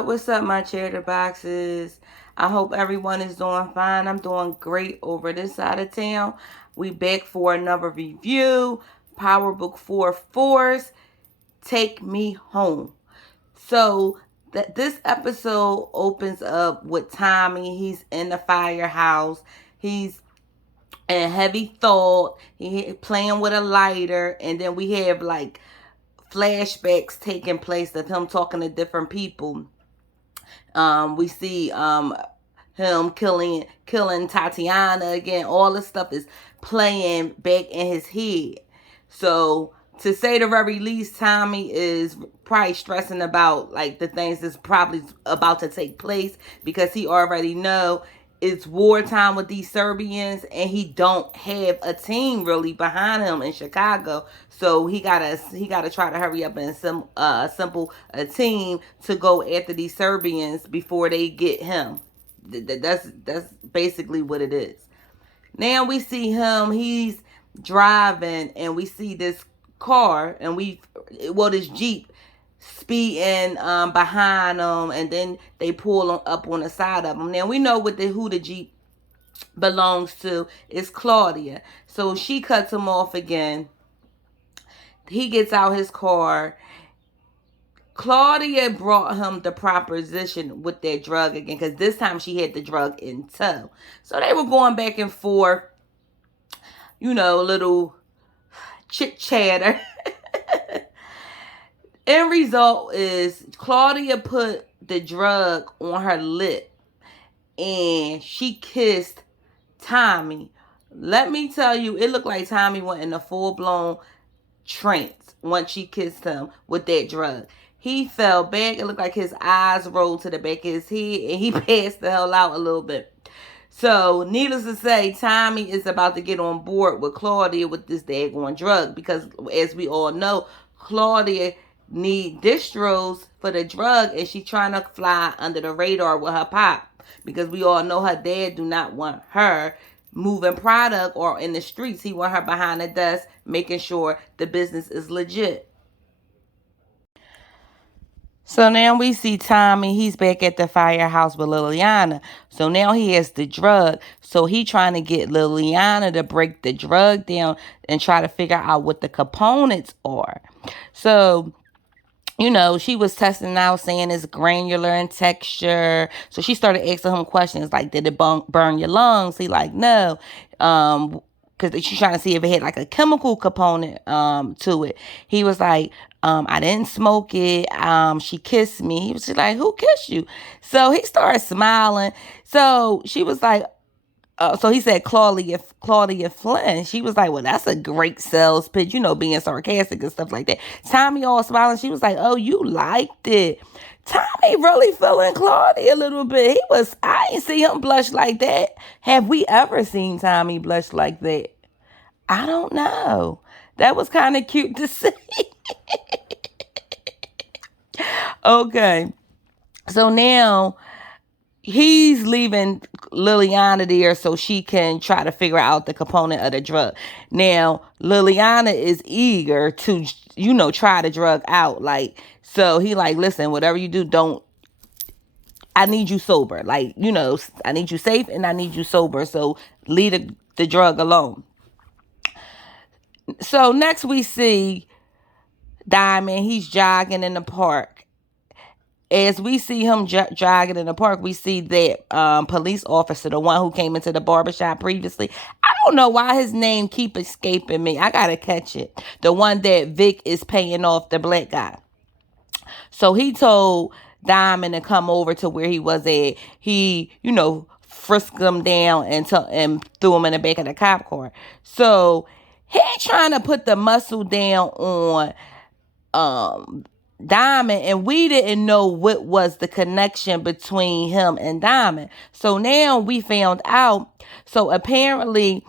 What's up, my cheddar boxes? I hope everyone is doing fine. I'm doing great over this side of town. We back for another review. Power Book 4 Force, Take Me Home. So this episode opens up with Tommy. He's in the firehouse. He's in heavy thought. He playing with a lighter, and then we have like flashbacks taking place of him talking to different people. We see him killing Tatiana again. All this stuff is playing back in his head. So to say the very least, Tommy is probably stressing about like the things that's probably about to take place because he already know it's wartime with these Serbians, and he don't have a team really behind him in Chicago. So he gotta try to hurry up and assemble a team to go after these Serbians before they get him. That's basically what it is. Now we see him. He's driving, and we see this car, and this Jeep speeding behind them, and then they pull up on the side of them. Now we know who the Jeep belongs to is Claudia. So she cuts him off again. He gets out his car. Claudia brought him the proposition with that drug again, because this time she had the drug in tow. So they were going back and forth, a little chit chatter. End result is Claudia put the drug on her lip and she kissed Tommy. Let me tell you, it looked like Tommy went in a full-blown trance once she kissed him with that drug. He fell back. It looked like his eyes rolled to the back of his head, and he passed the hell out a little bit. So, needless to say, Tommy is about to get on board with Claudia with this daggone drug because, as we all know, Claudia need distros for the drug, and she trying to fly under the radar with her pop because we all know her dad do not want her moving product or in the streets. He want her behind the desk making sure the business is legit. So now we see Tommy. He's back at the firehouse with Liliana. So now he has the drug. So he trying to get Liliana to break the drug down and try to figure out what the components are. So she was testing out saying it's granular in texture. So she started asking him questions like, did it burn your lungs? He like, no. Because she's trying to see if it had like a chemical component to it. He was like, I didn't smoke it. She kissed me. He was just like, who kissed you? So he started smiling. So she was like, so he said Claudia Flynn. She was like, well, that's a great sales pitch, being sarcastic and stuff like that. Tommy all smiling. She was like, oh, you liked it. Tommy really feeling Claudia a little bit. I ain't see him blush like that. Have we ever seen Tommy blush like that? I don't know. That was kind of cute to see. Okay. So now he's leaving Liliana there so she can try to figure out the component of the drug. Now, Liliana is eager to, try the drug out. So he like, listen, whatever you do, I need you sober. I need you safe and I need you sober. So leave the drug alone. So next we see Diamond. He's jogging in the park. As we see him jogging in the park, we see that police officer, the one who came into the barbershop previously. I don't know why his name keep escaping me. I gotta catch it. The one that Vic is paying off, the black guy. So he told Diamond to come over to where he was at. He, frisked him down and threw him in the back of the cop car. So he trying to put the muscle down on Diamond, and we didn't know what was the connection between him and Diamond. So now we found out. So apparently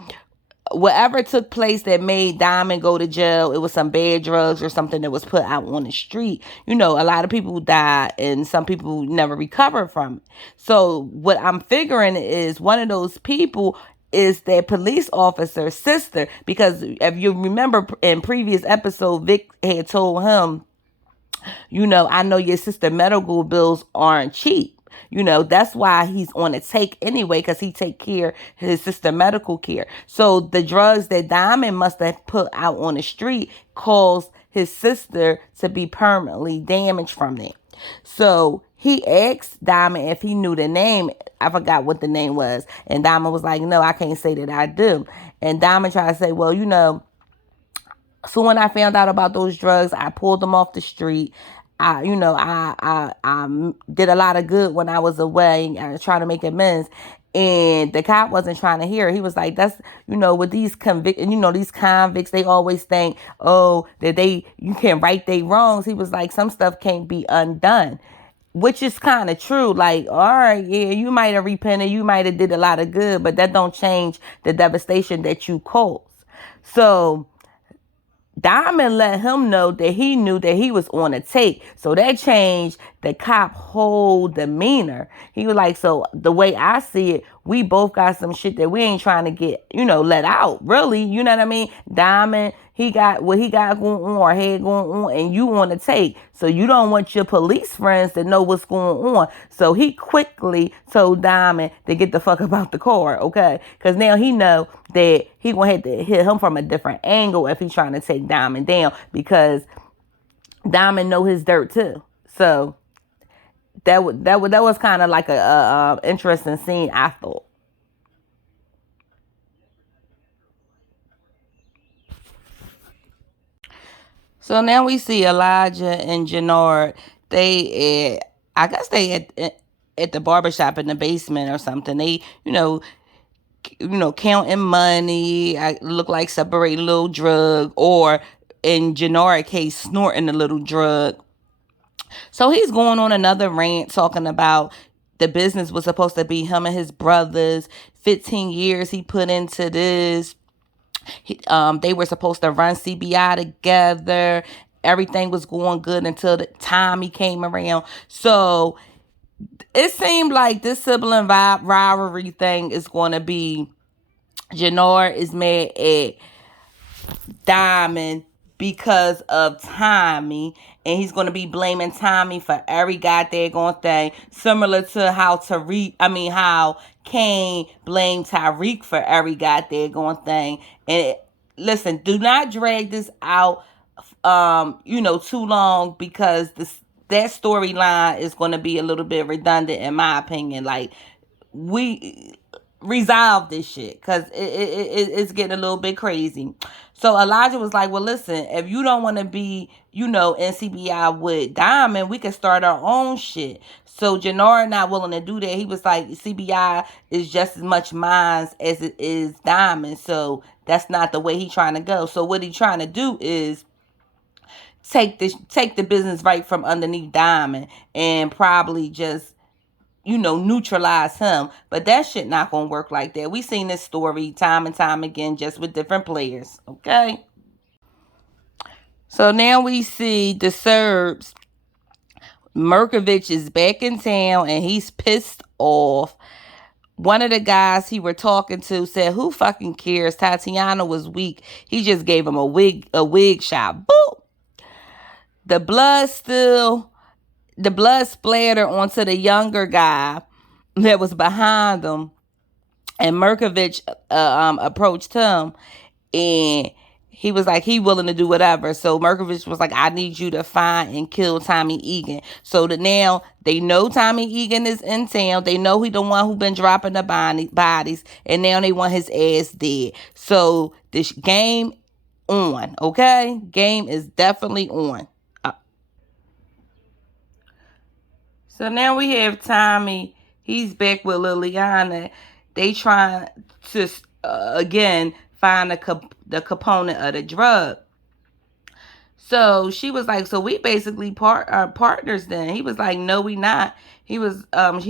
whatever took place that made Diamond go to jail, it was some bad drugs or something that was put out on the street. A lot of people died and some people never recovered from it. So what I'm figuring is one of those people is that police officer's sister, because if you remember in previous episode, Vic had told him, I know your sister medical bills aren't cheap. That's why he's on a take anyway, because he take care of his sister medical care. So the drugs that Diamond must have put out on the street caused his sister to be permanently damaged from that. So he asked Diamond if he knew the name. I forgot what the name was. And Diamond was like, no, I can't say that I do. And Diamond tried to say, well, so when I found out about those drugs, I pulled them off the street. I did a lot of good when I was away. I was trying to make amends. And the cop wasn't trying to hear it. He was like, that's, with these these convicts, they always think, oh, that you can right their wrongs. He was like, some stuff can't be undone, which is kind of true. Like, all right, yeah, you might have repented. You might have did a lot of good, but that don't change the devastation that you caused. So Diamond let him know that he knew that he was on a take. So that changed the cop whole demeanor. He was like, so the way I see it, we both got some shit that we ain't trying to get, let out. Really, you know what I mean? Diamond, he got what he got going on or had going on, and you want to take. So you don't want your police friends to know what's going on. So he quickly told Diamond to get the fuck about the car, okay? Because now he know that he gonna have to hit him from a different angle if he's trying to take Diamond down, because Diamond know his dirt too. So that was kind of like a interesting scene, I thought. So now we see Elijah and Jannard. I guess they at the barbershop in the basement or something. They, counting money. I look like separating a little drug, or in Jannard's case, snorting a little drug. So he's going on another rant talking about the business was supposed to be him and his brothers. 15 years he put into this. They were supposed to run CBI together. Everything was going good until the time he came around. So it seemed like this sibling rivalry thing is going to be, Jannard is mad at Diamond because of Tommy, and he's going to be blaming Tommy for every goddamn thing, similar to how how Kane blamed Tariq for every goddamn thing. And listen, do not drag this out too long, because that storyline is going to be a little bit redundant in my opinion. Like, we resolve this shit, because it's getting a little bit crazy. So Elijah was like, well, listen, if you don't want to be, in CBI with Diamond, we can start our own shit. So Jannard not willing to do that. He was like, CBI is just as much mine as it is Diamond. So that's not the way he trying to go. So what he trying to do is take the business right from underneath Diamond, and probably just neutralize him. But that shit not gonna work like that. We seen this story time and time again, just with different players. Okay. So now we see the Serbs. Mirkovic is back in town and he's pissed off. One of the guys he were talking to said, who fucking cares? Tatiana was weak. He just gave him a wig shot. Boop. The blood splattered onto the younger guy that was behind him. And Mirkovic approached him, and he was like, he willing to do whatever. So Mirkovic was like, I need you to find and kill Tommy Egan. So that now they know Tommy Egan is in town. They know he the one who been dropping the bodies. And now they want his ass dead. So this game on, okay? Game is definitely on. So now we have Tommy. He's back with Liliana. They trying to, again, find the component of the drug. So she was like, so we basically partners then. He was like, no, we not. He was,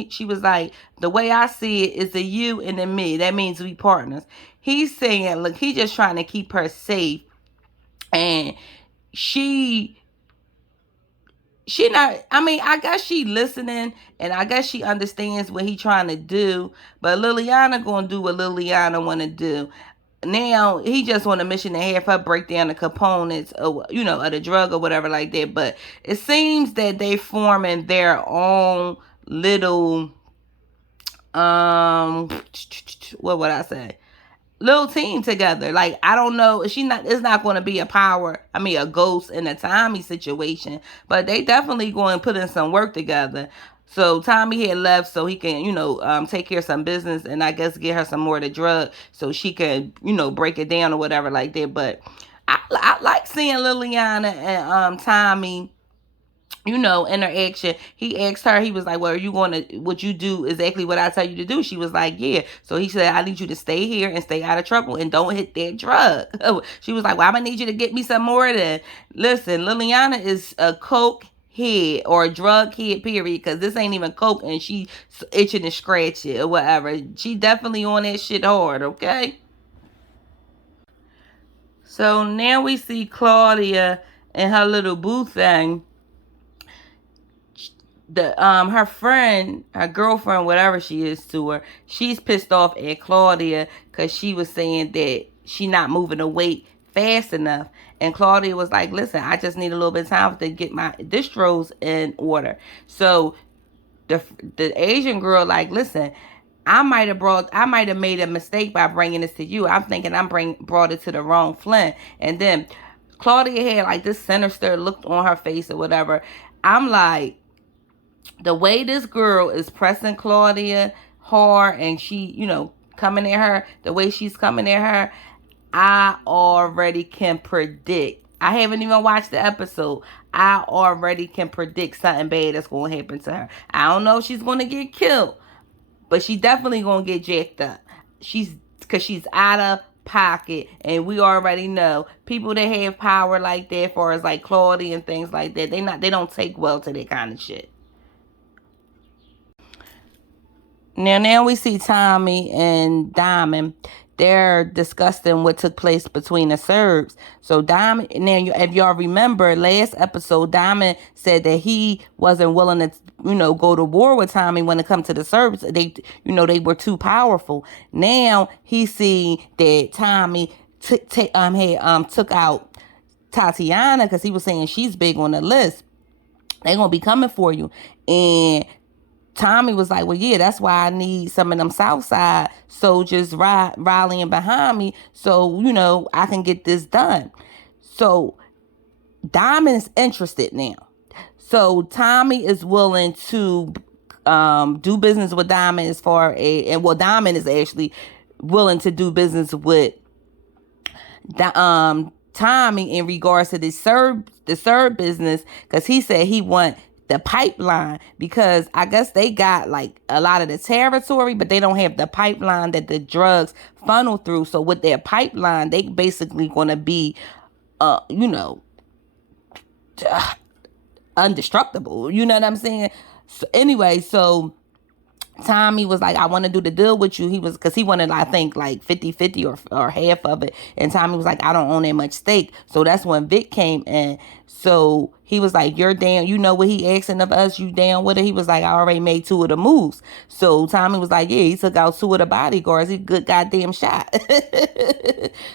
she was like, the way I see it is a you and a me. That means we partners. he's saying, look, he's just trying to keep her safe. And she not, I mean, I guess she listening, and I guess she understands what he trying to do, but Liliana gonna do what Liliana want to do. Now he just on a mission to have her break down the components of, of the drug or whatever like that. But it seems that they forming their own little what would I say, little team together. Like, I don't know, it's not going to be a ghost in a Tommy situation, but they definitely going to put in some work together. So Tommy had left so he can, take care of some business, and I guess get her some more of the drug so she can, break it down or whatever like that. But I like seeing Liliana and Tommy, interaction. He asked her, he was like, well, are you going to, would you do exactly what I tell you to do? She was like, yeah. So he said, I need you to stay here and stay out of trouble and don't hit that drug. She was like, well, I'm going to need you to get me some more of that. Listen, Liliana is a coke head or a drug head, period, because this ain't even coke and she itching to scratch it or whatever. She definitely on that shit hard, okay? So now we see Claudia and her little boo thing. Her friend, her girlfriend, whatever she is to her, she's pissed off at Claudia because she was saying that she not moving the weight fast enough. And Claudia was like, listen, I just need a little bit of time to get my distros in order. So the Asian girl, like, listen, I might have made a mistake by bringing this to you. I'm thinking brought it to the wrong Flint. And then Claudia had like this sinister look on her face or whatever. I'm like, the way this girl is pressing Claudia hard, and she, coming at her, the way she's coming at her, I already can predict. I haven't even watched the episode. I already can predict something bad that's going to happen to her. I don't know if she's going to get killed, but she definitely going to get jacked up. Because she's out of pocket, and we already know people that have power like that, as far as like Claudia and things like that, they don't take well to that kind of shit. Now we see Tommy and Diamond. They're discussing what took place between the Serbs. So Diamond, now if y'all remember last episode, Diamond said that he wasn't willing to, go to war with Tommy when it comes to the Serbs. They, they were too powerful. Now he see that Tommy took out Tatiana because he was saying she's big on the list. They're gonna be coming for you. And Tommy was like, well, yeah, that's why I need some of them Southside soldiers rallying behind me so, I can get this done. So Diamond is interested now. So Tommy is willing to do business with Diamond Diamond is actually willing to do business with Tommy in regards to the Serb business, because he said he want the pipeline, because I guess they got like a lot of the territory, but they don't have the pipeline that the drugs funnel through. So with their pipeline, they basically gonna be, undestructible. You know what I'm saying? So anyway, so Tommy was like, I want to do the deal with you. Because he wanted, I think, like 50-50 or half of it. And Tommy was like, I don't own that much stake. So that's when Vic came in. So he was like, you're down. You know what he asking of us? You down with it? He was like, I already made 2 of the moves. So Tommy was like, yeah, he took out 2 of the bodyguards. He good goddamn shot.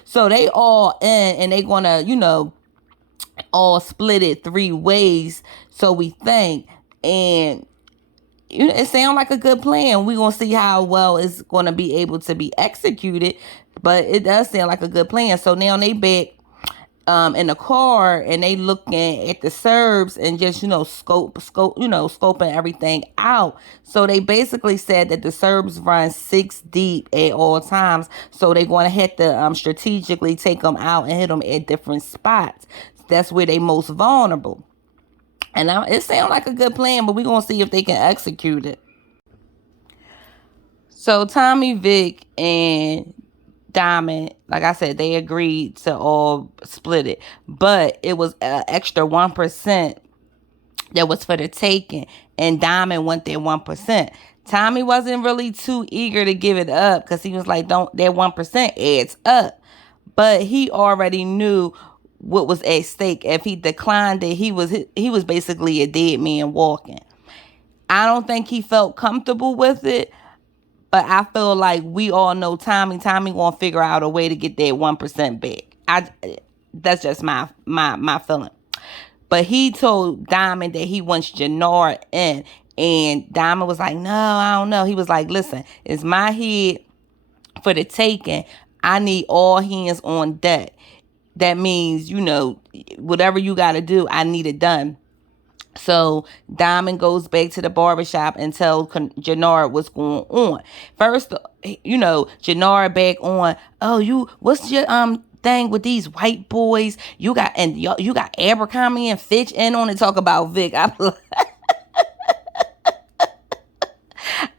So they all in, and they gonna, all split it 3 ways. So we think. And it sounds like a good plan. We're going to see how well it's going to be able to be executed. But it does sound like a good plan. So now they back in the car, and they looking at the Serbs and just, scoping everything out. So they basically said that the Serbs run 6 deep at all times. So they're going to have to strategically take them out and hit them at different spots. That's where they most vulnerable. And it sounds like a good plan, but we're going to see if they can execute it. So Tommy, Vic, and Diamond, like I said, they agreed to all split it. But it was an extra 1% that was for the taking. And Diamond went there 1%. Tommy wasn't really too eager to give it up because he was like, don't, that 1% adds up. But he already knew what was at stake. If he declined it, he was basically a dead man walking. I don't think he felt comfortable with it, but I feel like we all know Tommy. Tommy gonna figure out a way to get that 1% back. That's just my feeling. But he told Diamond that he wants Jannard in. And Diamond was like, no, I don't know. He was like, listen, it's my head for the taking. I need all hands on deck. That means, whatever you got to do, I need it done. So Diamond goes back to the barbershop and tells Jannard what's going on. First, Jannard back on, oh, what's your thing with these white boys? You got Abercrombie and Fitch in on it, talk about Vic.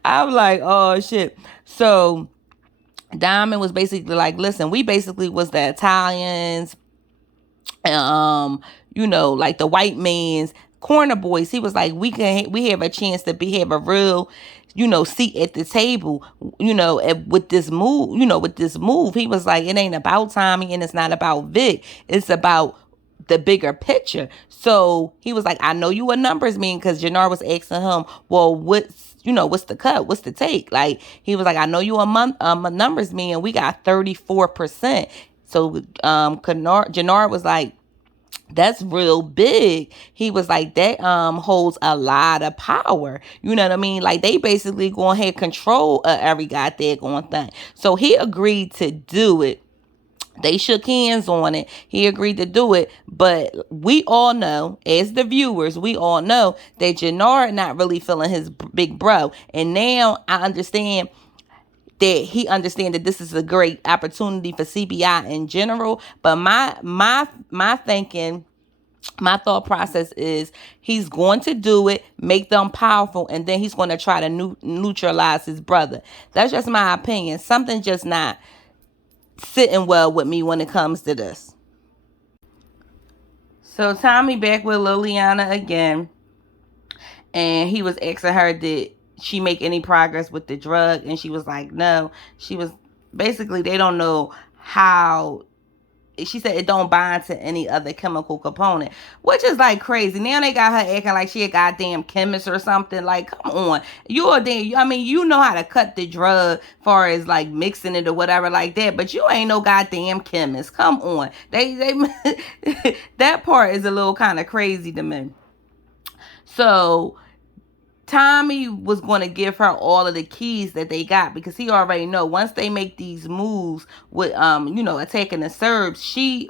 I'm like, oh shit. So Diamond was basically like, listen, we basically was the Italians, like the white man's corner boys. He was like, we have a chance to have a real, seat at the table, with this move. He was like, it ain't about Tommy and it's not about Vic. It's about the bigger picture. So he was like, I know you a numbers man, because Jannard was asking him, well, what's the cut? What's the take? Like, he was like, I know you a numbers man. We got 34%. So Jannard was like, that's real big. He was like, that holds a lot of power. You know what I mean? Like, they basically gonna have control of every goddamn thing. So he agreed to do it. They shook hands on it. He agreed to do it. But we all know, as the viewers, we all know that Jannard not really feeling his big bro. And now I understand that he understands that this is a great opportunity for CBI in general. But my thinking, my thought process is he's going to do it, make them powerful, and then he's going to try to neutralize his brother. That's just my opinion. Something just not sitting well with me when it comes to this. So Tommy back with Liliana again, and he was asking her, did she make any progress with the drug? And she was like, no. She was basically, they don't know how. She said it don't bind to any other chemical component, which is like crazy. Now they got her acting like she a goddamn chemist or something. Like, come on, you know how to cut the drug, far as like mixing it or whatever like that, but you ain't no goddamn chemist. Come on, they that part is a little kind of crazy to me. So Tommy was going to give her all of the keys that they got, because he already know once they make these moves with attacking the Serbs, she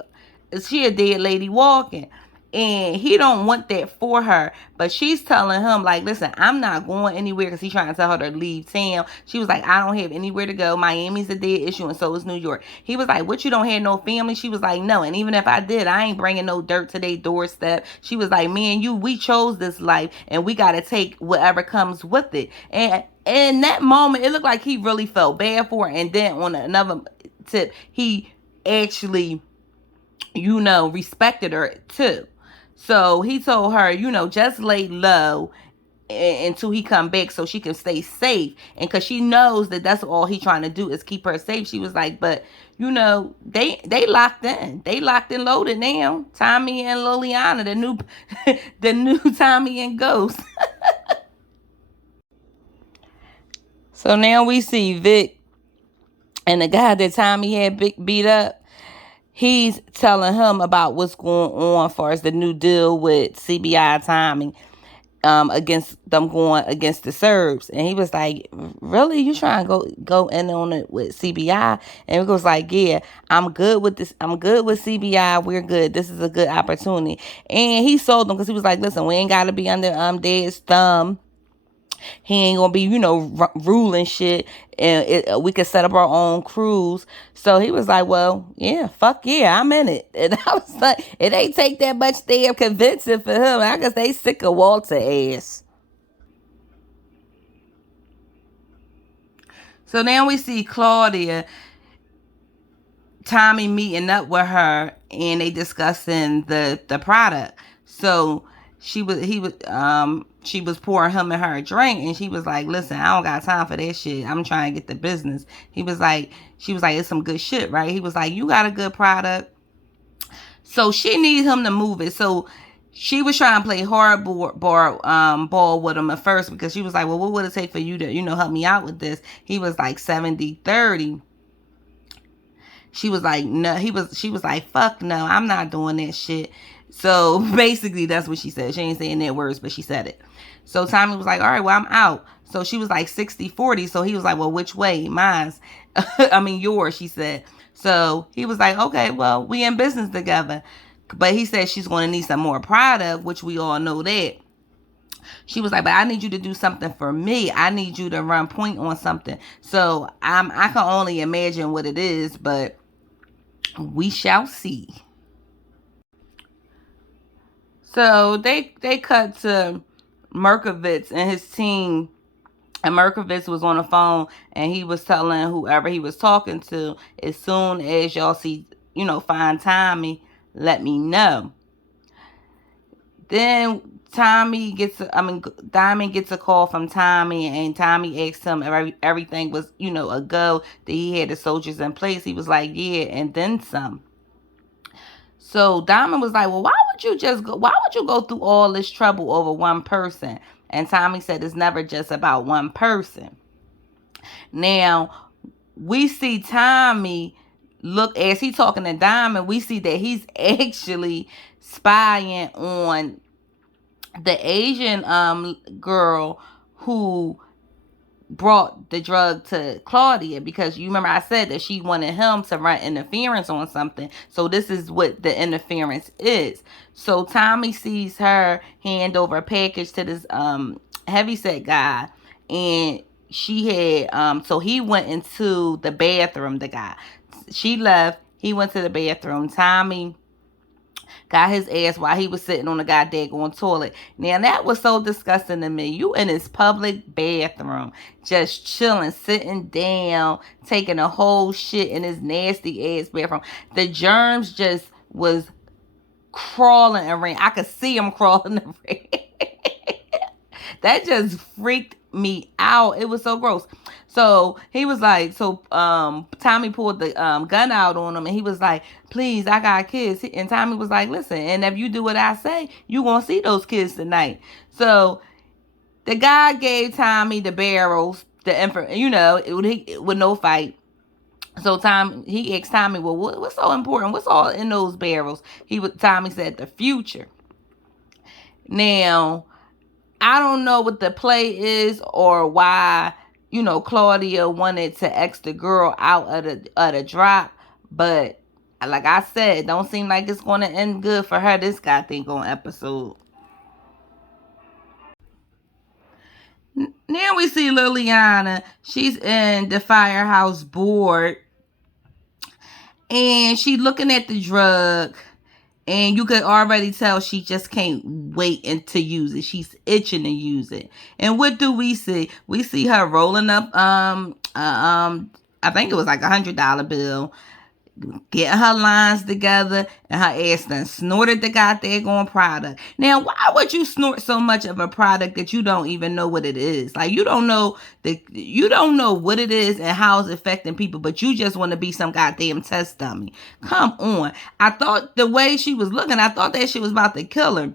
a dead lady walking. And he don't want that for her. But she's telling him, like, listen, I'm not going anywhere, because he's trying to tell her to leave town. She was like, I don't have anywhere to go. Miami's a dead issue, and so is New York. He was like, what, you don't have no family? She was like, no. And even if I did, I ain't bringing no dirt to their doorstep. She was like, me and you, we chose this life, and we got to take whatever comes with it. And in that moment, it looked like he really felt bad for her. And then on another tip, he actually, respected her too. So he told her, just lay low until he come back so she can stay safe. And because she knows that that's all he trying to do is keep her safe. She was like, but, they locked in. They locked and loaded now. Tommy and Liliana, the new Tommy and Ghost. So now we see Vic and the guy that Tommy had beat up. He's telling him about what's going on as far as the new deal with CBI Tommy, against them going against the Serbs. And he was like, really? You trying to go in on it with CBI? And he was like, yeah, I'm good with this. I'm good with CBI. We're good. This is a good opportunity. And he sold them because he was like, listen, we ain't got to be under Dad's thumb. He ain't gonna be, ruling shit, and we could set up our own crews. So he was like, well, yeah, fuck yeah, I'm in it. And I was like, it ain't take that much damn convincing for him. I guess they sick of Walter ass. So now we see Claudia, Tommy meeting up with her, and they discussing the product. So she was pouring him and her a drink, and she was like, listen, I don't got time for that shit. I'm trying to get the business. She was like, it's some good shit, right? He was like, you got a good product. So she needs him to move it. So she was trying to play ball with him at first, because she was like, well, what would it take for you to, help me out with this? He was like 70-30. She was like, no, she was like, fuck no, I'm not doing that shit. So basically that's what she said. She ain't saying that words, but she said it. So Tommy was like, all right, well, I'm out. So she was like 60-40. So he was like, well, which way? Mine's. I mean, yours, she said. So he was like, okay, well, we in business together. But he said she's going to need some more product, which we all know that. She was like, but I need you to do something for me. I need you to run point on something. So I can only imagine what it is, but we shall see. So they cut to Merkovitz and his team, and Merkovitz was on the phone, and he was telling whoever he was talking to, as soon as y'all see, find Tommy, let me know. Then Diamond gets a call from Tommy, and Tommy asked him if everything was, a go, that he had the soldiers in place. He was like, yeah, and then some. So Diamond was like, well, why would you go through all this trouble over one person? And Tommy said, it's never just about one person. Now, we see Tommy look, as he talking to Diamond, we see that he's actually spying on the Asian girl who brought the drug to Claudia, because you remember I said that she wanted him to run interference on something. So this is what the interference is. So Tommy sees her hand over a package to this heavyset guy, and she had so he went into the bathroom. The guy, she left, he went to the bathroom. Tommy got his ass while he was sitting on the goddamn toilet. Now, that was so disgusting to me. You in his public bathroom, just chilling, sitting down, taking a whole shit in his nasty ass bathroom. The germs just was crawling around. I could see him crawling around. That just freaked me out. It was so gross. So he was like, Tommy pulled the gun out on him, and he was like, please, I got kids. And Tommy was like, listen, and if you do what I say, you gonna see those kids tonight. So the guy gave Tommy the barrels, with no fight. So he asked Tommy, well, what's so important? What's all in those barrels? Tommy said, the future. Now, I don't know what the play is, or why, Claudia wanted to X the girl out of the drop. But like I said, it don't seem like it's going to end good for her this goddamn episode. Now we see Liliana. She's in the firehouse board, and she looking at the drug. And you could already tell she just can't wait to use it. She's itching to use it. And what do we see? We see her rolling up I think it was like $100 bill, getting her lines together, and her ass done snorted the goddamn product. Now, why would you snort so much of a product that you don't even know what it is? Like, you don't know what it is and how it's affecting people, but you just want to be some goddamn test dummy. Come on. I thought the way she was looking, I thought that shit was about to kill her.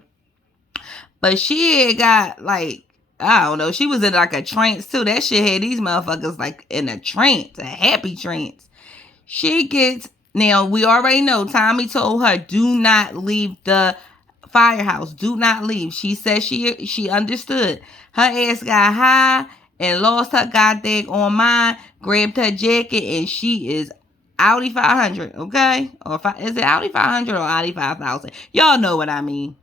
But she had got, like, I don't know, she was in like a trance too. That shit had these motherfuckers like in a trance, a happy trance. Now, we already know Tommy told her, do not leave the firehouse. Do not leave. She said she understood. Her ass got high and lost her goddamn on mind, grabbed her jacket, and she is Audi 500, okay? Is it Audi 500 or Audi 5000? Y'all know what I mean.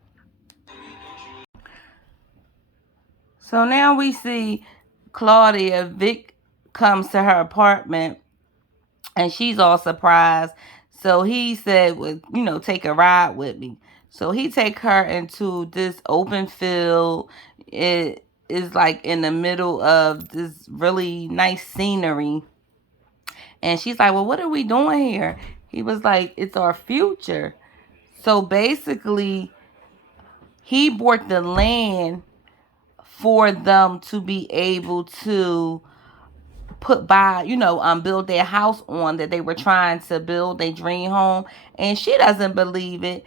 So now we see Claudia. Vic comes to her apartment, and she's all surprised. So he said, well, take a ride with me. So he take her into this open field. It is like in the middle of this really nice scenery. And she's like, well, what are we doing here? He was like, it's our future. So basically, he bought the land for them to be able to build their house on, that they were trying to build their dream home. And she doesn't believe it.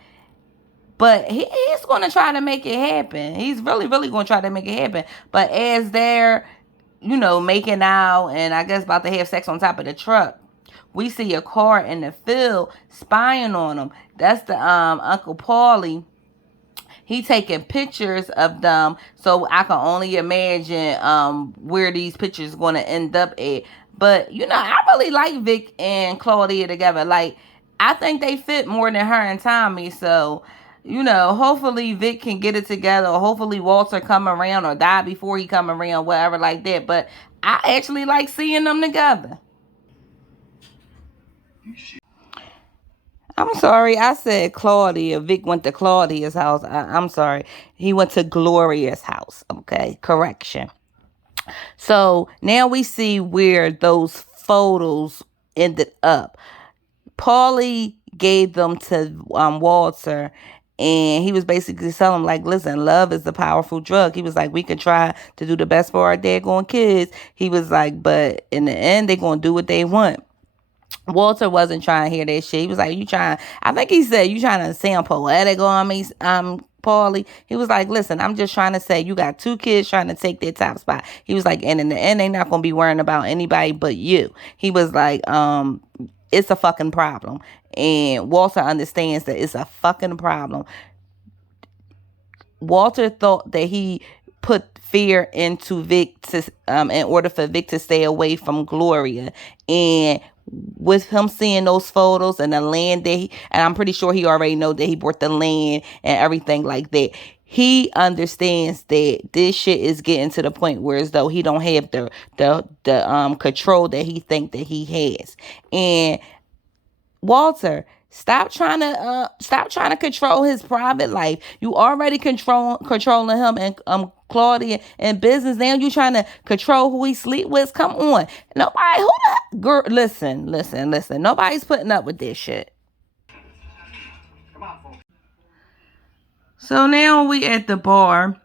But he's going to try to make it happen. He's really, really going to try to make it happen. But as they're, making out and I guess about to have sex on top of the truck, we see a car in the field spying on them. That's the Uncle Paulie. He taking pictures of them, so I can only imagine where these pictures going to end up at. But I really like Vic and Claudia together. Like, I think they fit more than her and Tommy. So, hopefully Vic can get it together. Or hopefully Walter come around or die before he come around, whatever like that. But I actually like seeing them together. I'm sorry, I said Claudia. Vic went to Claudia's house. I'm sorry. He went to Gloria's house. Okay, correction. So now we see where those photos ended up. Paulie gave them to Walter, and he was basically telling him, like, listen, love is a powerful drug. He was like, we could try to do the best for our daggone kids. He was like, but in the end, they're going to do what they want. Walter wasn't trying to hear that shit. He was like, I think he said, you trying to sound poetic on me, Paulie. He was like, listen, I'm just trying to say you got two kids trying to take their top spot. He was like, and in the end, they not going to be worrying about anybody but you. He was like, it's a fucking problem. And Walter understands that it's a fucking problem. Walter thought that he put fear into Vic to in order for Vic to stay away from Gloria. And with him seeing those photos and the land and I'm pretty sure he already know that he bought the land and everything like that. He understands that this shit is getting to the point where as though he don't have the control that he think that he has. And Walter, stop trying to control his private life. You already controlling him and Claudia in business. Now you trying to control who he sleep with. Come on, nobody. Girl, listen. Nobody's putting up with this shit. So now we at the bar,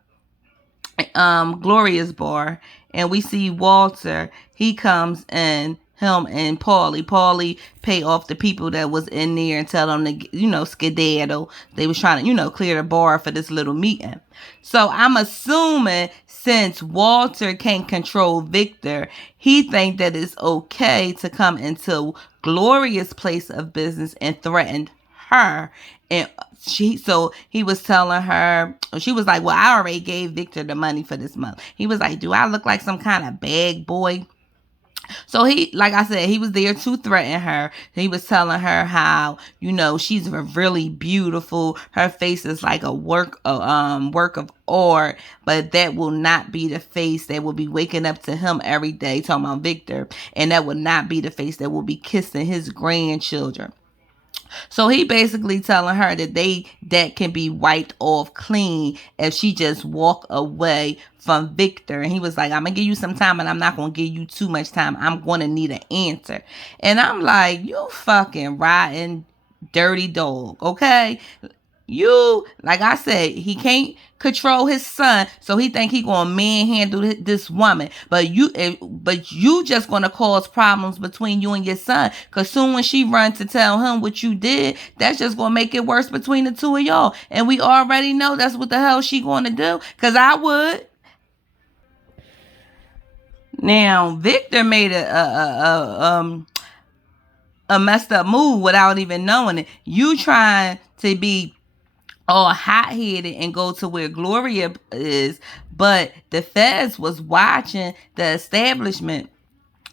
Gloria's bar, and we see Walter. He comes in. Him and Paulie pay off the people that was in there and tell them to, skedaddle. They was trying to, clear the bar for this little meeting. So I'm assuming since Walter can't control Victor, he think that it's okay to come into Gloria's place of business and threaten her. And so he was telling her, she was like, well, I already gave Victor the money for this month. He was like, do I look like some kind of bag boy? So he, like I said, he was there to threaten her. He was telling her how, she's really beautiful. Her face is like a work of art, but that will not be the face that will be waking up to him every day, talking about Victor. And that will not be the face that will be kissing his grandchildren. So he basically telling her that can be wiped off clean if she just walk away from Victor. And he was like, I'm going to give you some time, and I'm not going to give you too much time. I'm going to need an answer. And I'm like, you fucking rotten, dirty dog, okay? You, like I said, he can't control his son, so he think he gonna manhandle this woman. But you just gonna cause problems between you and your son. Cause soon when she run to tell him what you did, that's just gonna make it worse between the two of y'all. And we already know that's what the hell she gonna do. Cause I would. Now Victor made a messed up move without even knowing it. You trying to be all hot-headed and go to where Gloria is, but the feds was watching the establishment.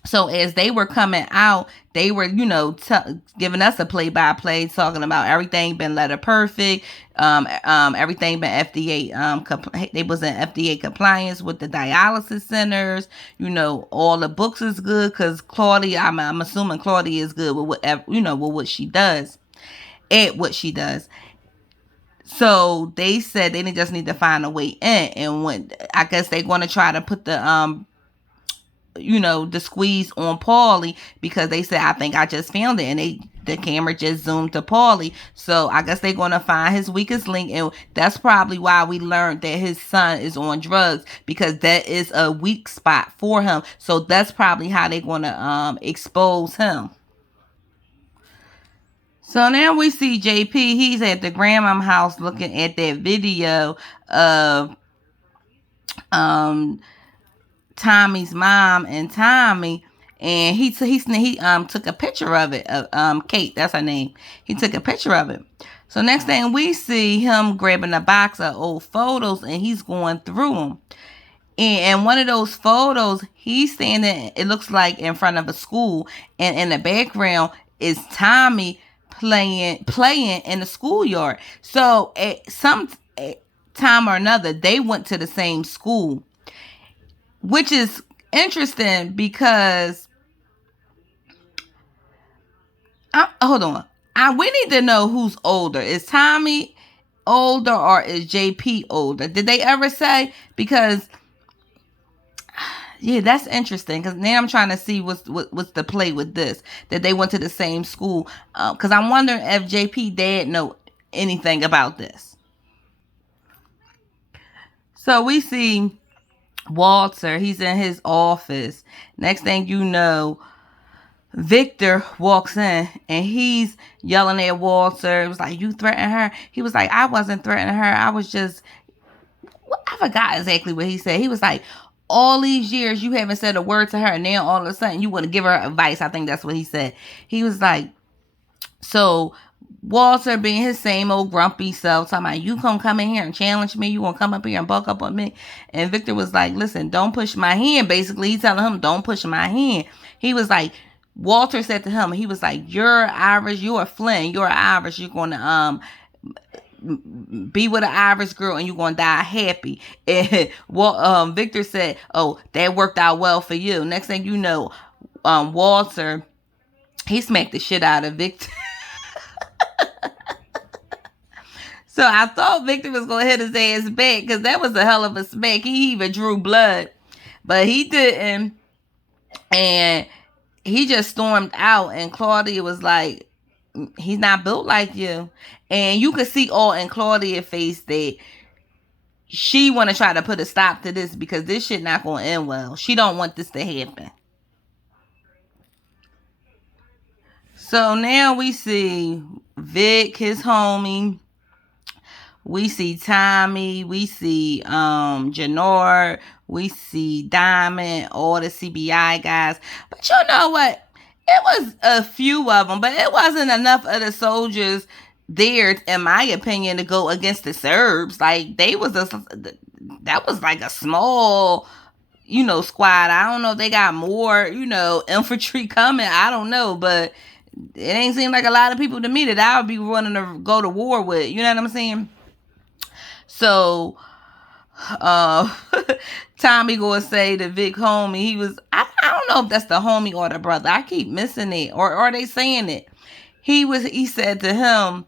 So as they were coming out, they were, giving us a play-by-play, talking about everything been letter perfect, everything been FDA, they was in FDA compliance with the dialysis centers, all the books is good, because Claudia, I'm assuming Claudia is good with whatever, with what she does, at what she does. So they said they just need to find a way in, and when I guess they're going to try to put the the squeeze on Paulie, because they said, I think I just found it, and the camera just zoomed to Paulie. So I guess they're gonna find his weakest link, and that's probably why we learned that his son is on drugs, because that is a weak spot for him. So that's probably how they're gonna expose him. So now we see JP. He's at the grandma house looking at that video of um Tommy's mom and Tommy, and he took a picture of it. Kate, that's her name. He took a picture of it. So next thing we see him grabbing a box of old photos, and he's going through them. And one of those photos, he's standing, it looks like in front of a school, and in the background is Tommy playing in the schoolyard. So at some time or another, they went to the same school, which is interesting because hold on. We need to know who's older. Is Tommy older or is JP older? Did they ever say? Because yeah, that's interesting. Because now I'm trying to see what's the play with this, that they went to the same school. Because I'm wondering if JP dad know anything about this. So we see Walter. He's in his office. Next thing you know, Victor walks in and he's yelling at Walter. It was like, you threatened her? He was like, I wasn't threatening her. I was just, I forgot exactly what he said. He was like, all these years you haven't said a word to her, and now all of a sudden you want to give her advice. I think that's what he said. He was like, so Walter being his same old grumpy self, talking about, you gonna come in here and challenge me? You gonna come up here and buck up on me? And Victor was like, listen, don't push my hand. Basically, he's telling him, don't push my hand. He was like, Walter said to him, he was like, you're Irish, you're a Flynn, you're Irish, you're gonna be with an Irish girl and you're gonna die happy. And Victor said, oh, that worked out well for you. Next thing you know, Walter, he smacked the shit out of Victor. So I thought Victor was going to hit his ass back, because that was a hell of a smack. He even drew blood, but he didn't. And he just stormed out, and Claudia was like, he's not built like you. And you could see all in Claudia's face that she want to try to put a stop to this, because this shit not going to end well. She don't want this to happen. So now we see Vic, his homie. We see Tommy, we see Janor, we see Diamond, all the CBI guys. But you know what? It was a few of them, but it wasn't enough of the soldiers there, in my opinion, to go against the Serbs. Like, that was like a small, squad. I don't know if they got more, infantry coming. I don't know, but it ain't seemed like a lot of people to me that I would be wanting to go to war with. You know what I'm saying? So, Tommy gonna say to Vic homie, he was, I don't know if that's the homie or the brother. I keep missing it. Or are they saying it? He said to him,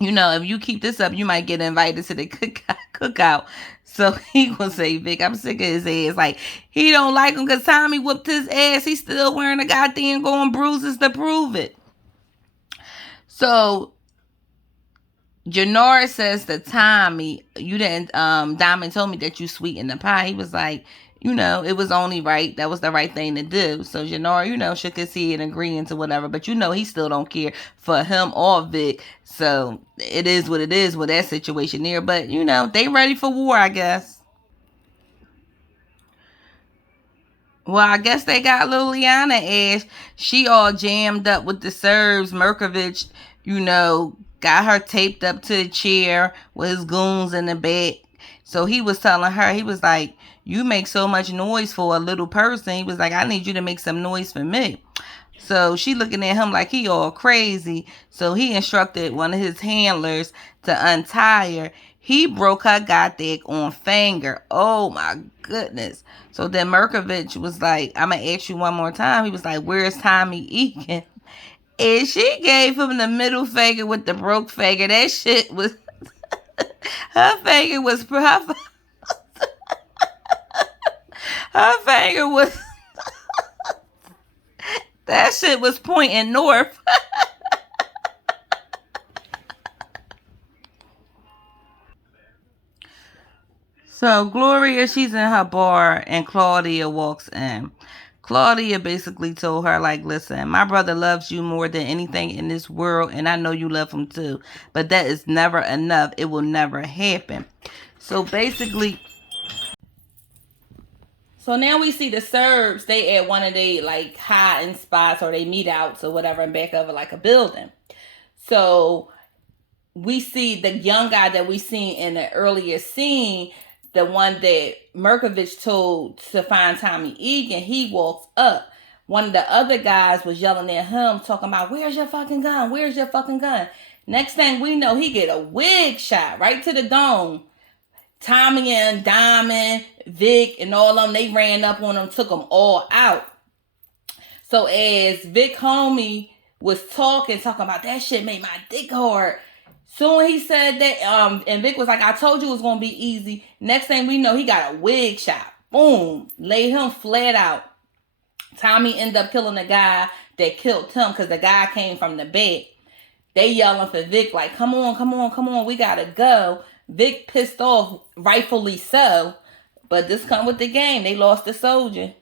if you keep this up, you might get invited to the cookout. So he gonna say, Vic, I'm sick of his ass. Like, he don't like him because Tommy whooped his ass. He's still wearing a goddamn going bruises to prove it. So Janora says to Tommy, you didn't, Diamond told me that you sweetened the pie. He was like, it was only right. That was the right thing to do. So Janora, she could see it, agreeing to whatever. But he still don't care for him or Vic. So it is what it is with that situation there. But, they ready for war, I guess. Well, I guess they got Liliana ass. She all jammed up with the Serbs. Merkovich, got her taped up to the chair with his goons in the back. So he was telling her, he was like, you make so much noise for a little person. He was like, I need you to make some noise for me. So she looking at him like he all crazy. So he instructed one of his handlers to untie her. He broke her goddamn finger. Oh my goodness. So then Merkovich was like, I'm going to ask you one more time. He was like, where's Tommy Egan? And she gave him the middle finger with the broke finger. That shit was, her finger was, her finger was, That shit was pointing north. So Gloria, she's in her bar and Claudia walks in. Claudia basically told her, like, listen, my brother loves you more than anything in this world, and I know you love him too. But that is never enough. It will never happen. So basically, so now we see the Serbs, they at one of they like hiding spots or they meet outs or whatever in back of like a building. So we see the young guy that we seen in the earlier scene, the one that Mirkovich told to find Tommy Egan, he walks up. One of the other guys was yelling at him, talking about, where's your fucking gun? Where's your fucking gun? Next thing we know, he get a wig shot right to the dome. Tommy and Diamond, Vic, and all of them, they ran up on him, took them all out. So as Vic homie was talking about that shit made my dick hard. Soon he said that, and Vic was like, I told you it was going to be easy. Next thing we know, he got a wig shot. Boom. Laid him flat out. Tommy ended up killing the guy that killed him because the guy came from the back. They yelling for Vic like, come on, come on, come on. We got to go. Vic pissed off, rightfully so. But this come with the game. They lost the soldier.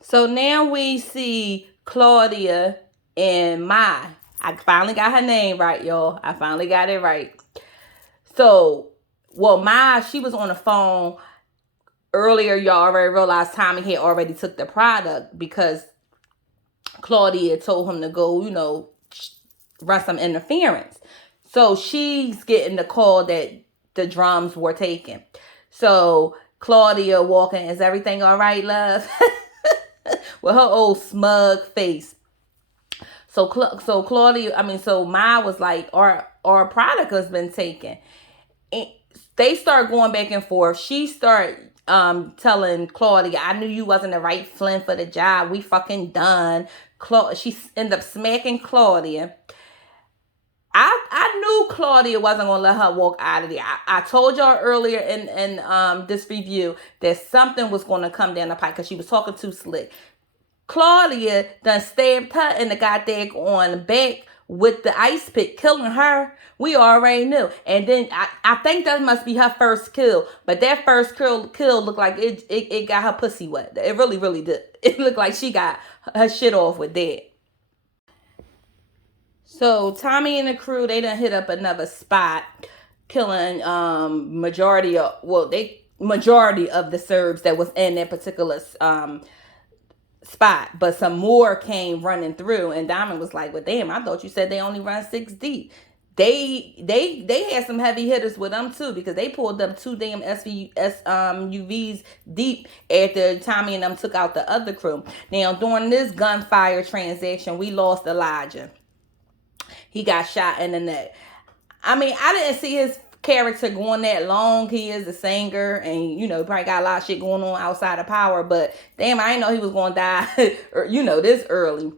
So now we see Claudia and Mai. I finally got her name right, y'all. I finally got it right. So, well, Mai, she was on the phone earlier. Y'all already realized Tommy had already took the product because Claudia told him to go, you know, run some interference. So she's getting the call that the drums were taken. So Claudia walking, is everything all right, love? With her old smug face. So Claudia, so Mai was like, our product has been taken. And they start going back and forth. She start telling Claudia, I knew you wasn't the right Flynn for the job. We fucking done. She ended up smacking Claudia. I knew Claudia wasn't going to let her walk out of there. I told y'all earlier in this review that something was going to come down the pipe because she was talking too slick. Claudia done stabbed her in the goddamn on back with the ice pick, killing her. We already knew. And then I think that must be her first kill. But that first kill looked like it got her pussy wet. It really, really did. It looked like she got her shit off with that. So Tommy and the crew, they done hit up another spot, killing majority of the Serbs that was in that particular spot. But some more came running through, and Diamond was like, well, damn, I thought you said they only run 6 deep. They had some heavy hitters with them too, because they pulled up 2 damn UVs deep after Tommy and them took out the other crew. Now during this gunfire transaction, we lost Elijah. He got shot in the neck. I mean, I didn't see his character going that long. He is a singer, and you know, probably got a lot of shit going on outside of Power. But damn, I didn't know he was going to die, this early.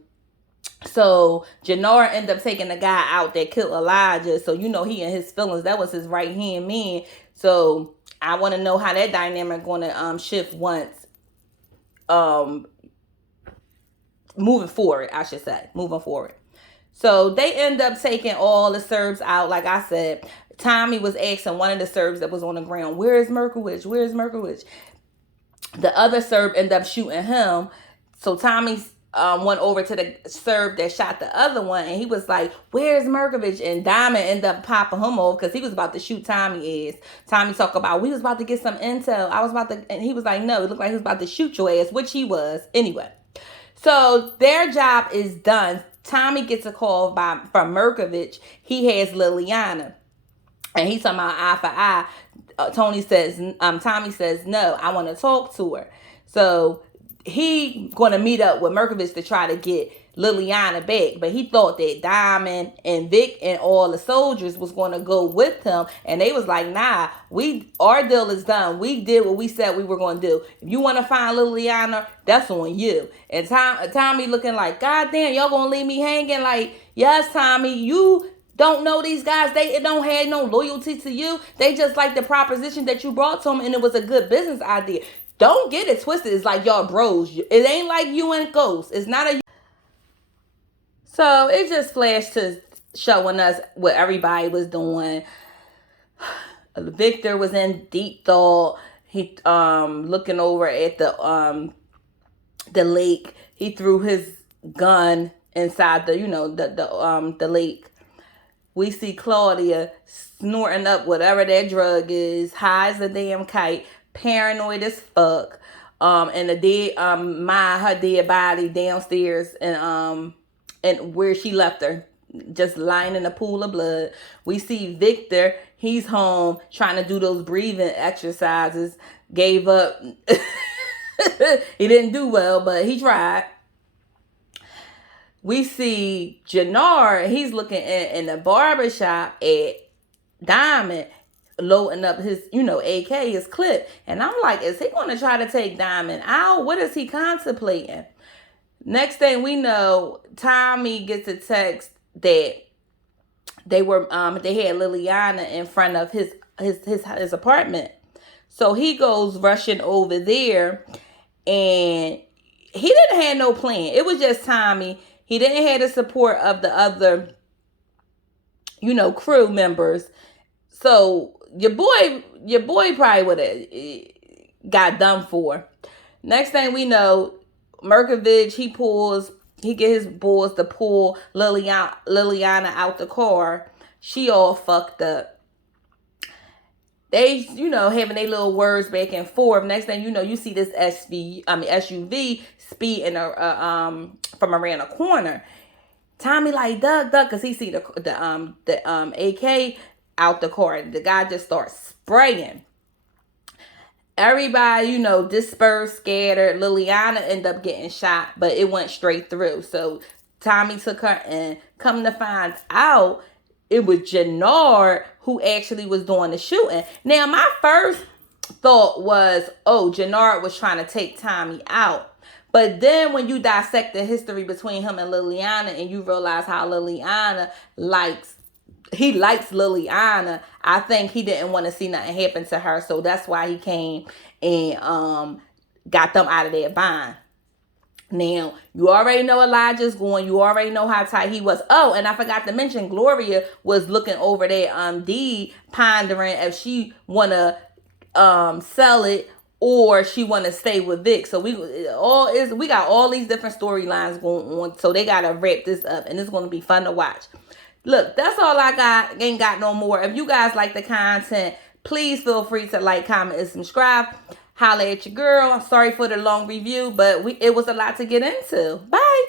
So Janora ended up taking the guy out that killed Elijah. So he in his feelings. That was his right hand man. So I want to know how that dynamic going to shift once moving forward. I should say moving forward. So they end up taking all the Serbs out. Like I said, Tommy was asking one of the Serbs that was on the ground, where is Mirkovich? Where is Mirkovich? The other Serb ended up shooting him. So Tommy went over to the Serb that shot the other one, and he was like, where's Mirkovich? And Diamond ended up popping him off because he was about to shoot Tommy ass. Tommy talked about, we was about to get some intel. And he was like, no, it looked like he was about to shoot your ass, which he was. Anyway, so their job is done. Tommy gets a call from Mirkovich. He has Liliana, and he's talking about eye for eye. Tommy says, no, I want to talk to her. So he going to meet up with Mirkovich to try to get Liliana back. But he thought that Diamond and Vic and all the soldiers was going to go with him. And they was like, nah, our deal is done. We did what we said we were going to do. If you want to find Liliana, that's on you. And Tommy looking like, God damn, y'all going to leave me hanging? Like, yes, Tommy, you don't know these guys. They don't have no loyalty to you. They just like the proposition that you brought to them, and it was a good business idea. Don't get it twisted. It's like y'all bros. It ain't like you and Ghost. It's not a... So it just flashed to showing us what everybody was doing. Victor was in deep thought. He looking over at the lake. He threw his gun inside the lake. We see Claudia snorting up whatever that drug is, high as a damn kite, paranoid as fuck. And her dead body downstairs and where she left her, just lying in a pool of blood. We see Victor, he's home trying to do those breathing exercises, gave up. He didn't do well, but he tried. We see Jannard, he's looking in the barbershop at Diamond, loading up his, AK, his clip. And I'm like, is he going to try to take Diamond out? What is he contemplating? Next thing we know, Tommy gets a text that they had Liliana in front of his apartment. So he goes rushing over there, and he didn't have no plan. It was just Tommy. He didn't have the support of the other, crew members. So your boy probably would have got done for. Next thing we know, Mirkovich, he get his boys to pull Liliana out the car. She all fucked up. They, having their little words back and forth. Next thing you know, you see this SUV speeding from around a corner. Tommy like duck, because he see the AK out the car. The guy just starts spraying. Everybody, dispersed, scattered. Liliana ended up getting shot, but it went straight through. So Tommy took her, and come to find out, it was Jannard who actually was doing the shooting. Now, my first thought was, Jannard was trying to take Tommy out. But then when you dissect the history between him and Liliana, and you realize how Liliana likes Liliana, I think he didn't want to see nothing happen to her. So that's why he came and got them out of that bind. Now, you already know Elijah's going. You already know how tight he was. Oh, and I forgot to mention, Gloria was looking over that deed, pondering if she want to sell it or she want to stay with Vic. So we got all these different storylines going on. So they got to wrap this up, and it's going to be fun to watch. Look, that's all I got. Ain't got no more. If you guys like the content, please feel free to like, comment, and subscribe. Holla at your girl. Sorry for the long review, but it was a lot to get into. Bye.